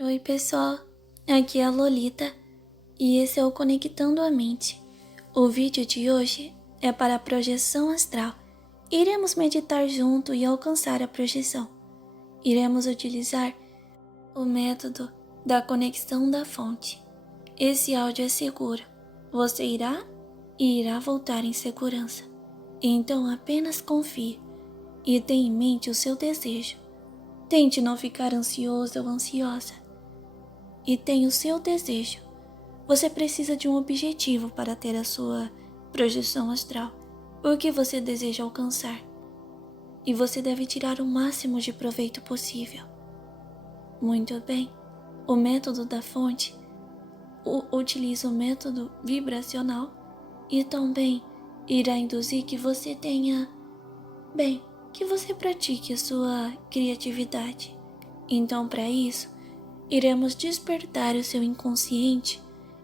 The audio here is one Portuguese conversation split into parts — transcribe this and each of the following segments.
Oi pessoal, aqui é a Lolita e esse é o Conectando a Mente. O vídeo de hoje é para a projeção astral. Iremos meditar junto e alcançar a projeção. Iremos utilizar o método da conexão da fonte. Esse áudio é seguro. Você irá e irá voltar em segurança. Então apenas confie e tenha em mente o seu desejo. Tente não ficar ansioso ou ansiosa. E tenha o seu desejo. Você precisa de um objetivo para ter a sua projeção astral. O que você deseja alcançar? E você deve tirar o máximo de proveito possível. Muito bem. O método da fonte utiliza o método vibracional e também irá induzir que você tenha, que você pratique a sua criatividade. Então, para isso, iremos despertar o seu inconsciente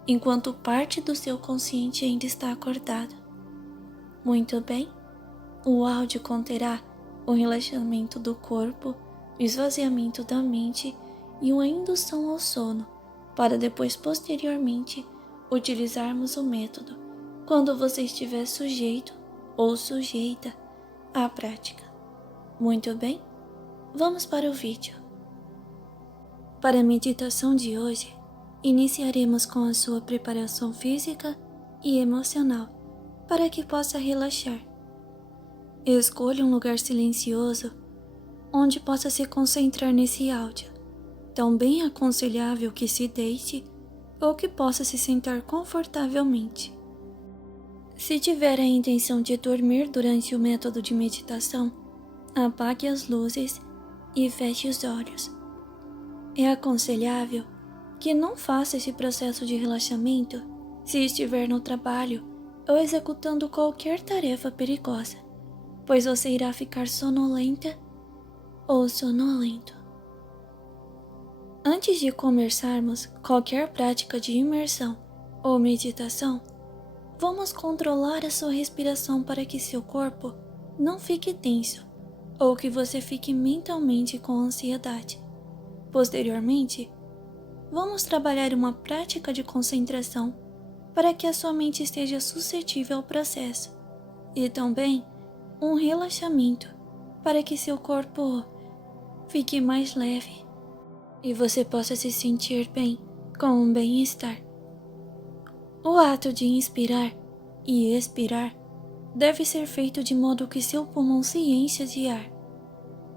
enquanto parte do seu consciente ainda está acordado. Muito bem, o áudio conterá o relaxamento do corpo, o esvaziamento da mente e uma indução ao sono, para depois, posteriormente, utilizarmos o método quando você estiver sujeito ou sujeita à prática. Muito bem, vamos para o vídeo. Para a meditação de hoje, iniciaremos com a sua preparação física e emocional para que possa relaxar. Escolha um lugar silencioso onde possa se concentrar nesse áudio. Também é aconselhável que se deite ou que possa se sentar confortavelmente. Se tiver a intenção de dormir durante o método de meditação, apague as luzes e feche os olhos. É aconselhável que não faça esse processo de relaxamento se estiver no trabalho ou executando qualquer tarefa perigosa, pois você irá ficar sonolenta ou sonolento. Antes de começarmos qualquer prática de imersão ou meditação, vamos controlar a sua respiração para que seu corpo não fique tenso ou que você fique mentalmente com ansiedade. Posteriormente, vamos trabalhar uma prática de concentração para que a sua mente esteja suscetível ao processo e também um relaxamento para que seu corpo fique mais leve e você possa se sentir bem com um bem-estar. O ato de inspirar e expirar deve ser feito de modo que seu pulmão se encha de ar.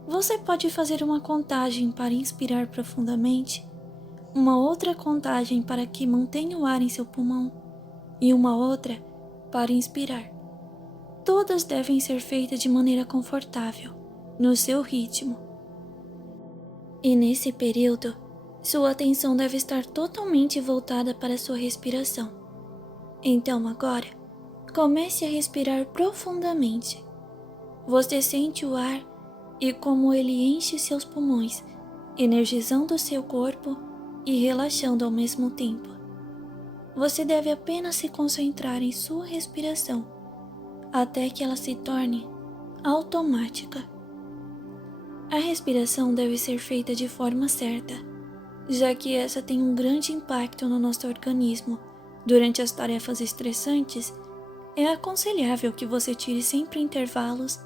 Você pode fazer uma contagem para inspirar profundamente, uma outra contagem para que mantenha o ar em seu pulmão e uma outra para inspirar. Todas devem ser feitas de maneira confortável, no seu ritmo. E nesse período, sua atenção deve estar totalmente voltada para a sua respiração. Então agora, comece a respirar profundamente. Você sente o ar e como ele enche seus pulmões, energizando seu corpo e relaxando ao mesmo tempo. Você deve apenas se concentrar em sua respiração, até que ela se torne automática. A respiração deve ser feita de forma certa, já que essa tem um grande impacto no nosso organismo. Durante as tarefas estressantes, é aconselhável que você tire sempre intervalos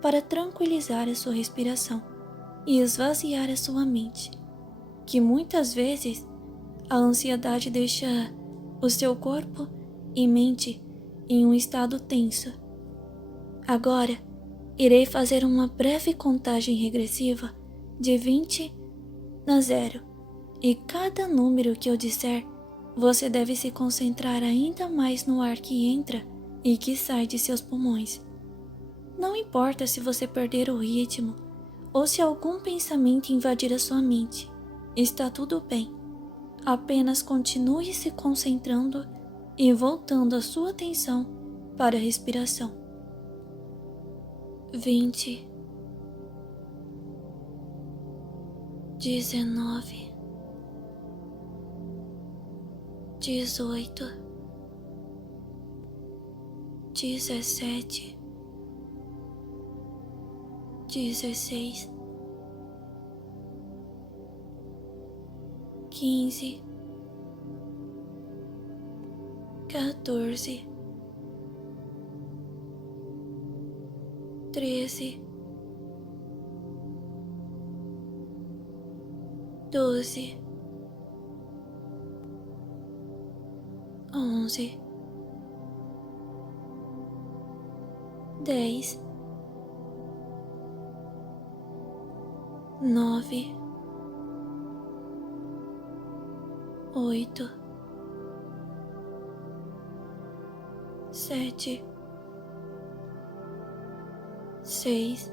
para tranquilizar a sua respiração e esvaziar a sua mente, que muitas vezes a ansiedade deixa o seu corpo e mente em um estado tenso. Agora, irei fazer uma breve contagem regressiva de 20 a 0 e cada número que eu disser, você deve se concentrar ainda mais no ar que entra e que sai de seus pulmões. Não importa se você perder o ritmo ou se algum pensamento invadir a sua mente, está tudo bem. Apenas continue se concentrando e voltando a sua atenção para a respiração. 20, 19, 18, 17, 16, 15, 14, 13, 12, 11, 10, 9, 8, 7, 6,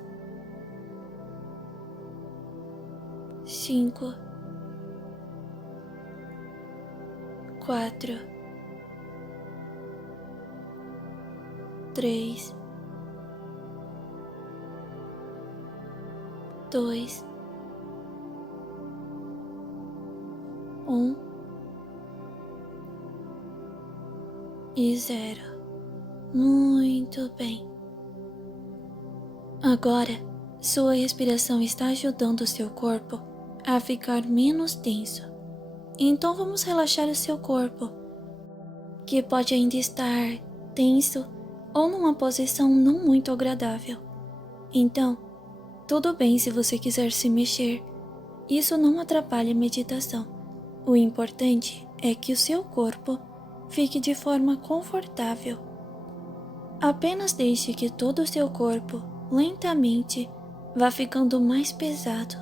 5, 4, 3, 2, 1 e 0. Muito bem. Agora, sua respiração está ajudando o seu corpo a ficar menos tenso. Então vamos relaxar o seu corpo, que pode ainda estar tenso ou numa posição não muito agradável. Então, tudo bem se você quiser se mexer. Isso não atrapalha a meditação. O importante é que o seu corpo fique de forma confortável. Apenas deixe que todo o seu corpo lentamente vá ficando mais pesado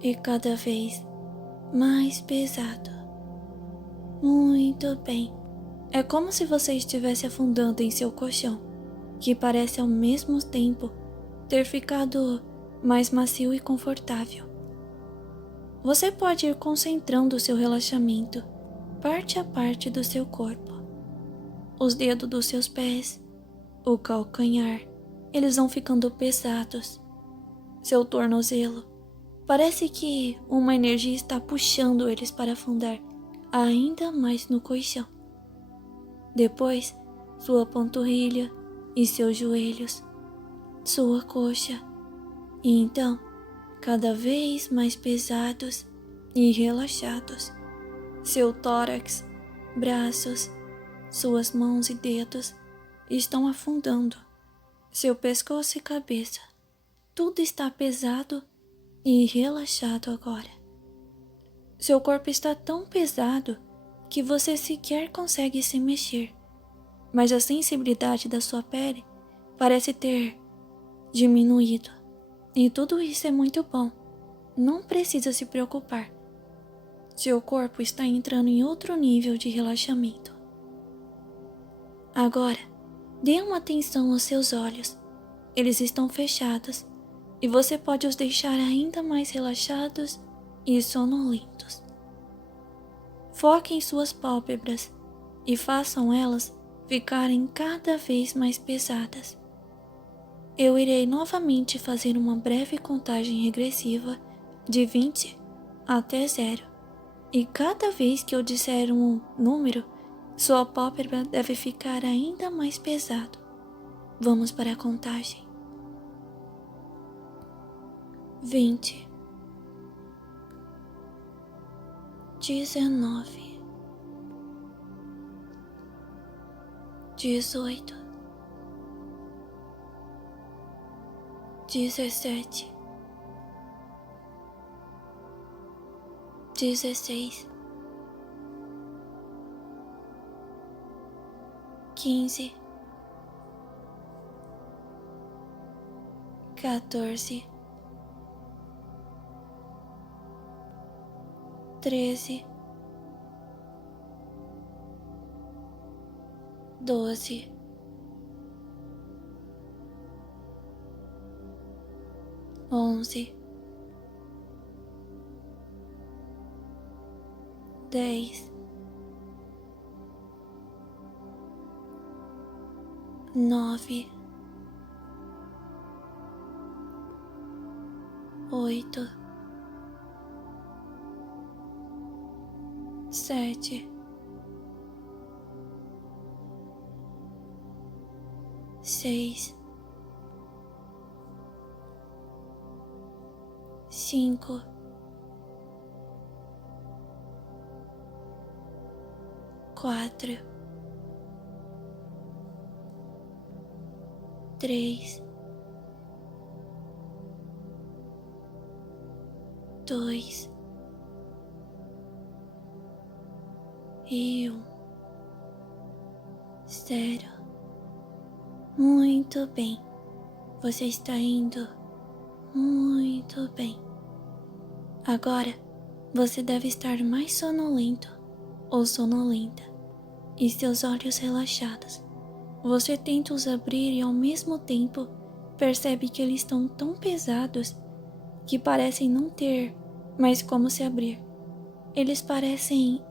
e cada vez mais pesado. Muito bem. É como se você estivesse afundando em seu colchão, que parece ao mesmo tempo ter ficado mais macio e confortável. Você pode ir concentrando o seu relaxamento parte a parte do seu corpo. Os dedos dos seus pés, o calcanhar, eles vão ficando pesados. Seu tornozelo, parece que uma energia está puxando eles para afundar ainda mais no colchão. Depois, sua panturrilha e seus joelhos, sua coxa, e então, cada vez mais pesados e relaxados. Seu tórax, braços, suas mãos e dedos estão afundando. Seu pescoço e cabeça, tudo está pesado e relaxado agora. Seu corpo está tão pesado que você sequer consegue se mexer, mas a sensibilidade da sua pele parece ter diminuído. E tudo isso é muito bom. Não precisa se preocupar. Seu corpo está entrando em outro nível de relaxamento. Agora, dê uma atenção aos seus olhos. Eles estão fechados e você pode os deixar ainda mais relaxados e sonolentos. Foque em suas pálpebras e façam elas ficarem cada vez mais pesadas. Eu irei novamente fazer uma breve contagem regressiva de 20 até 0. E cada vez que eu disser um número, sua pálpebra deve ficar ainda mais pesado. Vamos para a contagem. 20, 19, 18, 17, 16, 15, 14, 13, 12, 11, 10, 9, 8, 7, 6, 5, 4, 3, 2 e 1. 0. Muito bem. Você está indo muito bem. Agora, você deve estar mais sonolento ou sonolenta e seus olhos relaxados. Você tenta os abrir e ao mesmo tempo percebe que eles estão tão pesados que parecem não ter mais como se abrir. Eles parecem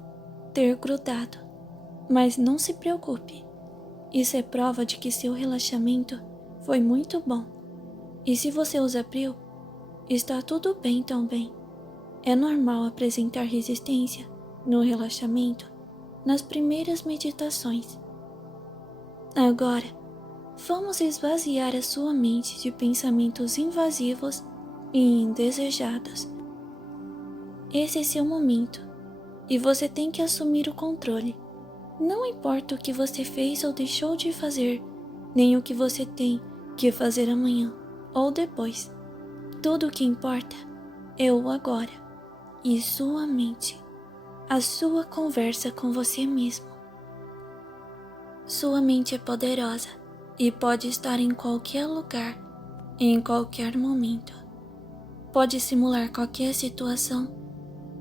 ter grudado, mas não se preocupe. Isso é prova de que seu relaxamento foi muito bom. E se você os abriu, está tudo bem também. É normal apresentar resistência no relaxamento nas primeiras meditações. Agora, vamos esvaziar a sua mente de pensamentos invasivos e indesejados. Esse é seu momento e você tem que assumir o controle. Não importa o que você fez ou deixou de fazer, nem o que você tem que fazer amanhã ou depois. Tudo o que importa é o agora e sua mente, a sua conversa com você mesmo. Sua mente é poderosa e pode estar em qualquer lugar, em qualquer momento. Pode simular qualquer situação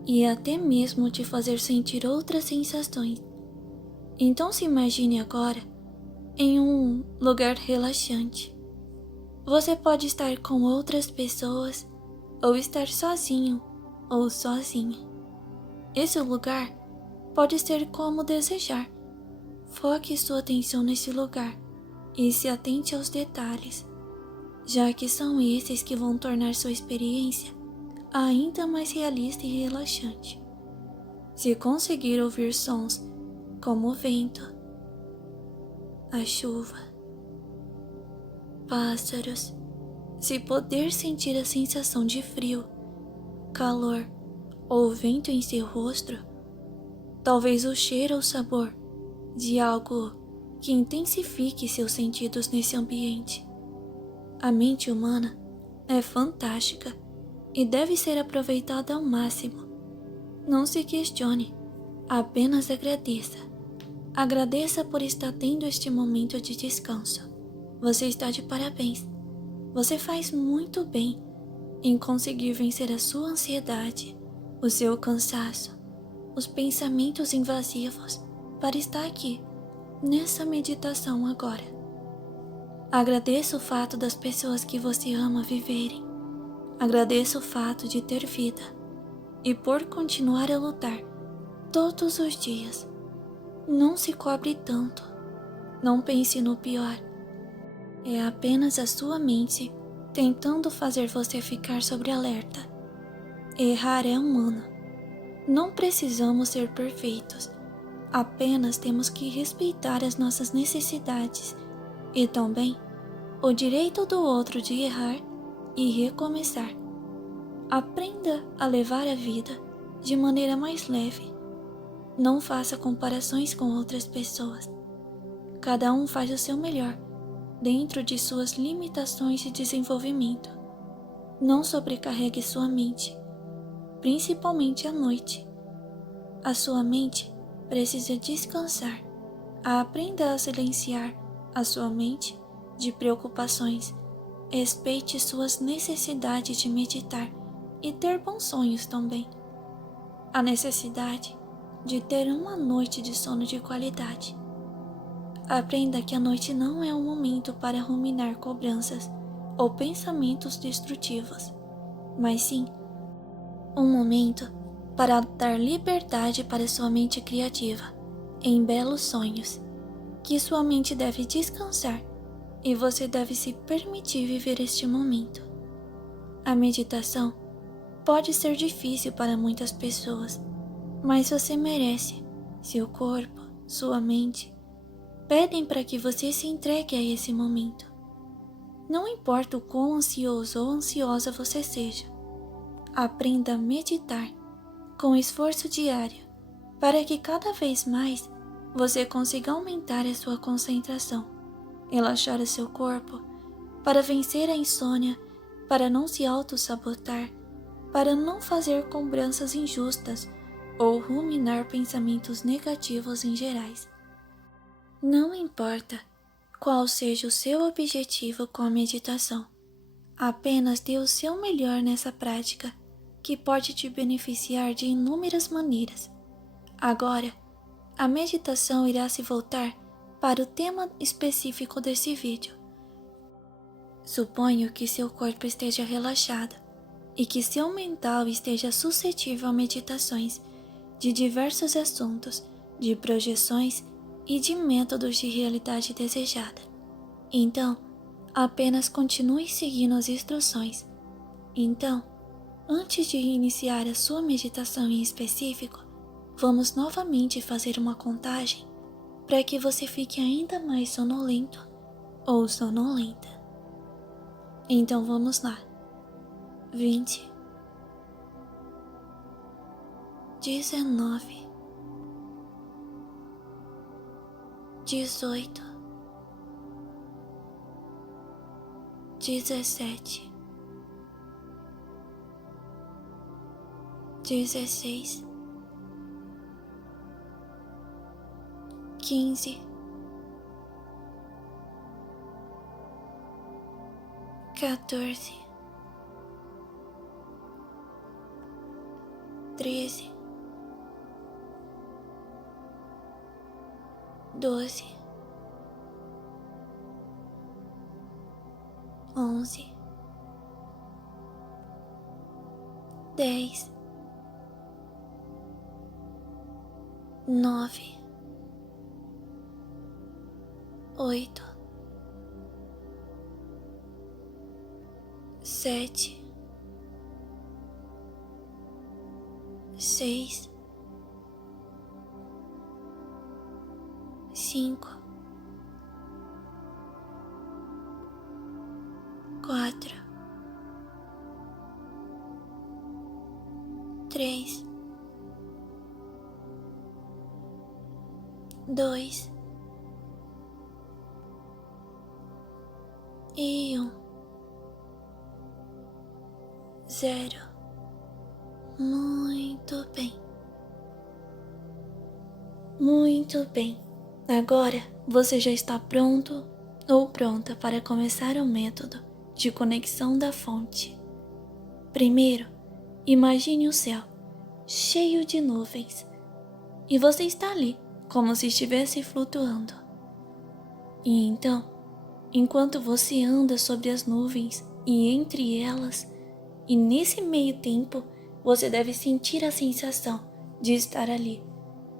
e até mesmo te fazer sentir outras sensações. Então se imagine agora em um lugar relaxante. Você pode estar com outras pessoas ou estar sozinho ou sozinha. Esse lugar pode ser como desejar. Foque sua atenção nesse lugar e se atente aos detalhes, já que são esses que vão tornar sua experiência ainda mais realista e relaxante. Se conseguir ouvir sons como o vento, a chuva, pássaros, se poder sentir a sensação de frio, calor ou vento em seu rosto, talvez o cheiro ou sabor de algo que intensifique seus sentidos nesse ambiente. A mente humana é fantástica e deve ser aproveitada ao máximo. Não se questione, apenas agradeça. Agradeça por estar tendo este momento de descanso. Você está de parabéns. Você faz muito bem em conseguir vencer a sua ansiedade, o seu cansaço, os pensamentos invasivos para estar aqui, nessa meditação agora. Agradeça o fato das pessoas que você ama viverem. Agradeça o fato de ter vida e por continuar a lutar todos os dias. Não se cobre tanto. Não pense no pior. É apenas a sua mente tentando fazer você ficar sobre alerta. Errar é humano. Não precisamos ser perfeitos. Apenas temos que respeitar as nossas necessidades e também o direito do outro de errar e recomeçar. Aprenda a levar a vida de maneira mais leve. Não faça comparações com outras pessoas. Cada um faz o seu melhor dentro de suas limitações de desenvolvimento. Não sobrecarregue sua mente, principalmente à noite. A sua mente precisa descansar. Aprenda a silenciar a sua mente de preocupações. Respeite suas necessidades de meditar e ter bons sonhos também. A necessidade de ter uma noite de sono de qualidade. Aprenda que a noite não é um momento para ruminar cobranças ou pensamentos destrutivos, mas sim um momento para dar liberdade para sua mente criativa em belos sonhos, que sua mente deve descansar e você deve se permitir viver este momento. A meditação pode ser difícil para muitas pessoas, mas você merece. Seu corpo, sua mente, pedem para que você se entregue a esse momento. Não importa o quão ansioso ou ansiosa você seja, aprenda a meditar com esforço diário para que cada vez mais você consiga aumentar a sua concentração, relaxar o seu corpo, para vencer a insônia, para não se auto-sabotar, para não fazer cobranças injustas ou ruminar pensamentos negativos em gerais. Não importa qual seja o seu objetivo com a meditação, apenas dê o seu melhor nessa prática, que pode te beneficiar de inúmeras maneiras. Agora, a meditação irá se voltar para o tema específico desse vídeo. Suponho que seu corpo esteja relaxado e que seu mental esteja suscetível a meditações de diversos assuntos, de projeções e de métodos de realidade desejada. Então, apenas continue seguindo as instruções. Então, antes de iniciar a sua meditação em específico, vamos novamente fazer uma contagem para que você fique ainda mais sonolento ou sonolenta. Então vamos lá. 20, 19, 18, 17, 16, 15, 14, 13, 12, 11, 10, 9, 8, 7, 6, 5, 4, 3, 2 e 1. 0. Muito bem. Muito bem. Agora você já está pronto ou pronta para começar o método de conexão da fonte. Primeiro, imagine o céu cheio de nuvens e você está ali como se estivesse flutuando. E então, enquanto você anda sobre as nuvens e entre elas, e nesse meio tempo você deve sentir a sensação de estar ali.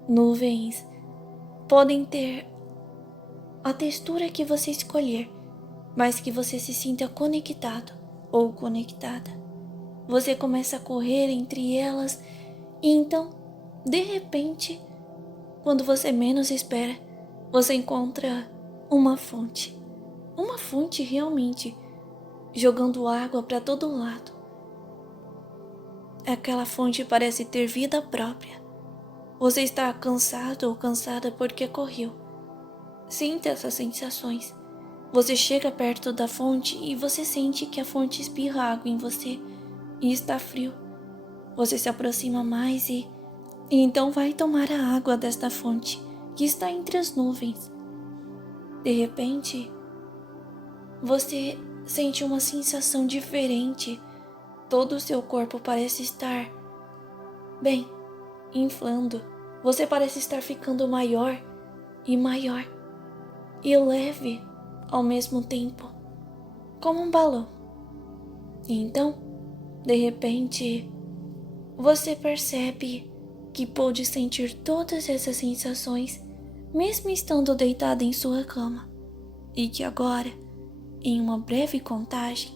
Nuvens podem ter a textura que você escolher, mas que você se sinta conectado ou conectada. Você começa a correr entre elas e então, de repente, quando você menos espera, você encontra uma fonte. Uma fonte realmente jogando água para todo lado. Aquela fonte parece ter vida própria. Você está cansado ou cansada porque correu. Sinta essas sensações. Você chega perto da fonte e você sente que a fonte espirra água em você e está frio. Você se aproxima mais e então vai tomar a água desta fonte que está entre as nuvens. De repente, você sente uma sensação diferente. Todo o seu corpo parece estar, inflando. Você parece estar ficando maior e maior e leve ao mesmo tempo, como um balão. E então, de repente, você percebe que pôde sentir todas essas sensações mesmo estando deitada em sua cama, e que agora, em uma breve contagem,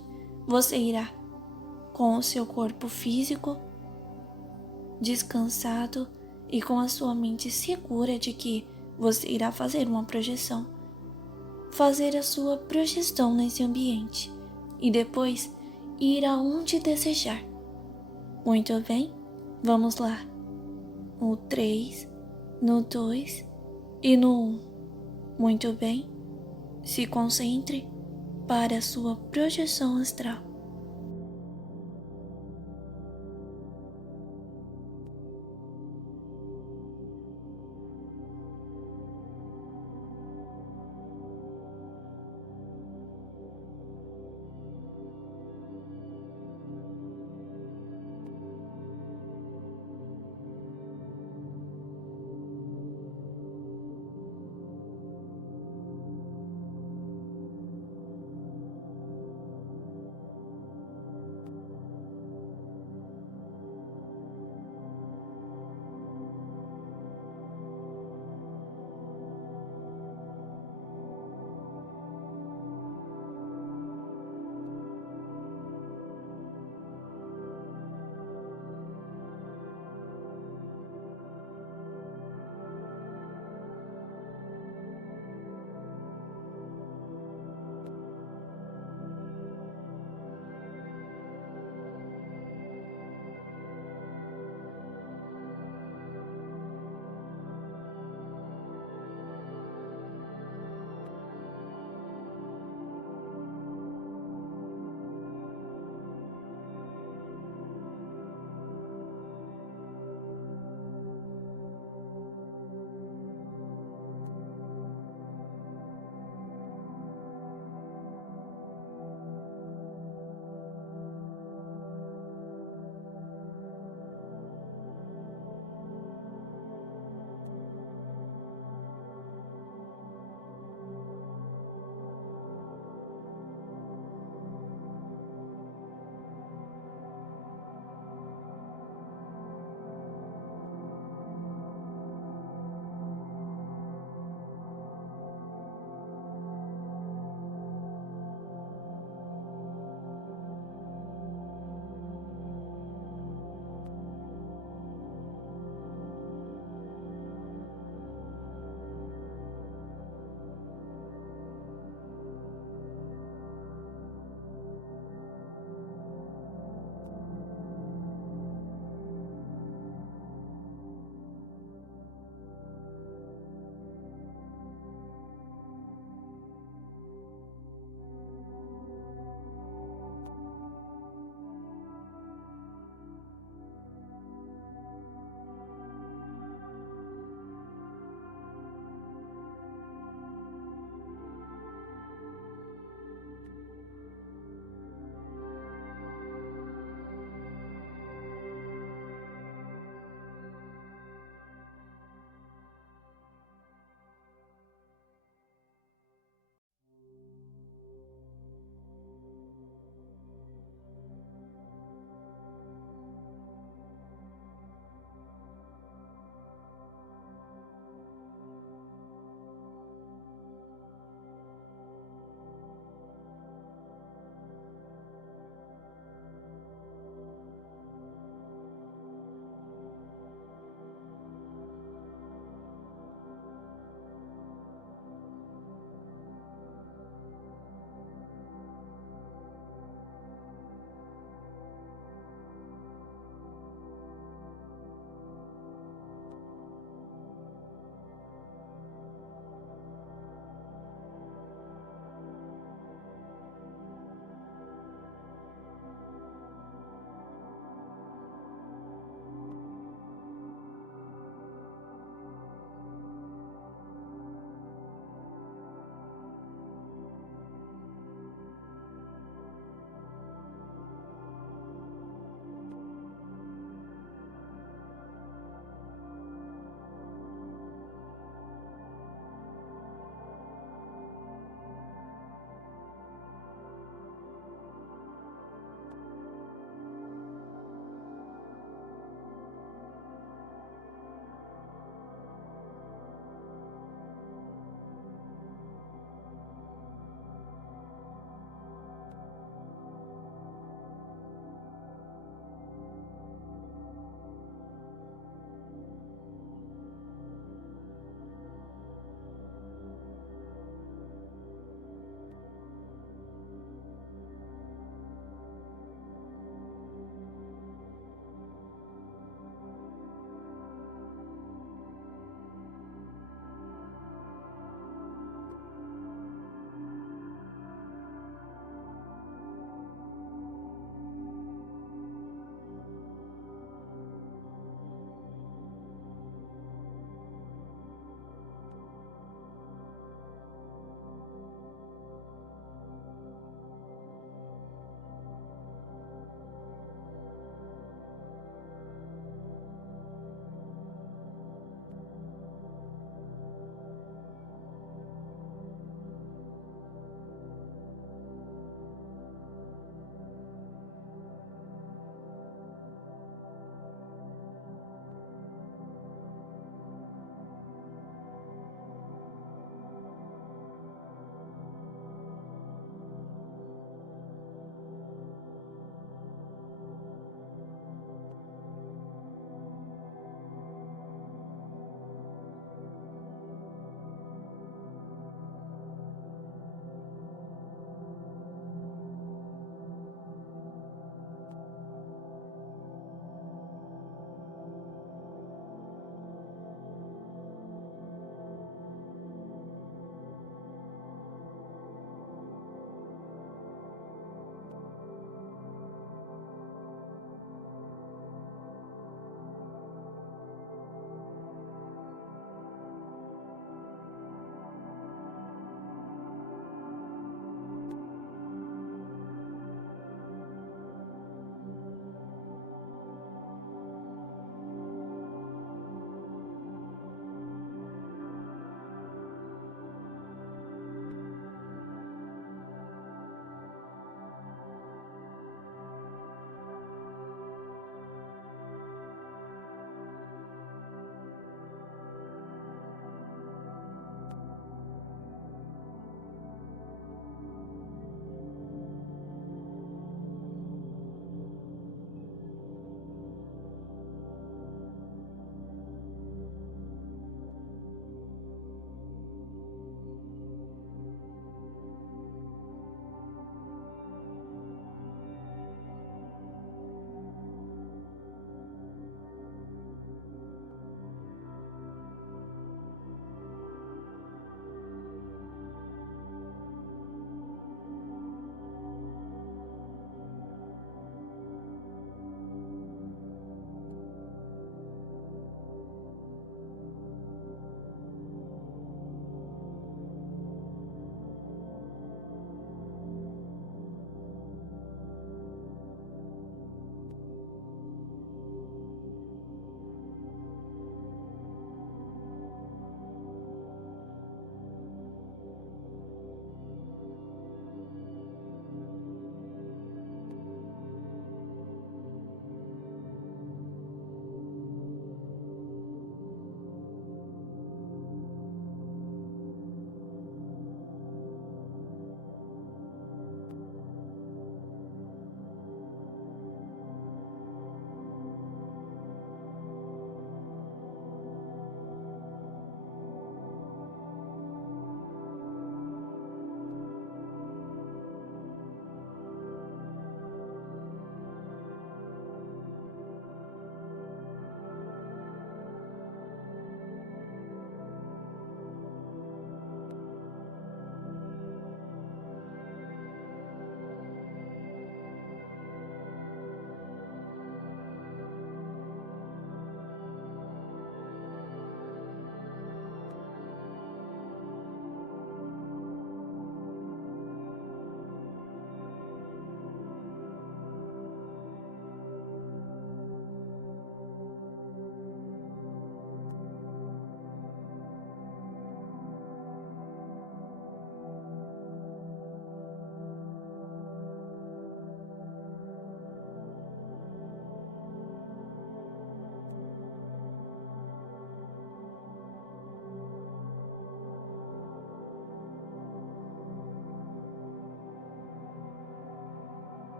você irá, com o seu corpo físico descansado e com a sua mente segura de que você irá fazer uma projeção, fazer a sua projeção nesse ambiente e depois ir aonde desejar. Muito bem, vamos lá. No 3, no 2 E no 1, muito bem, se concentre para a sua projeção astral.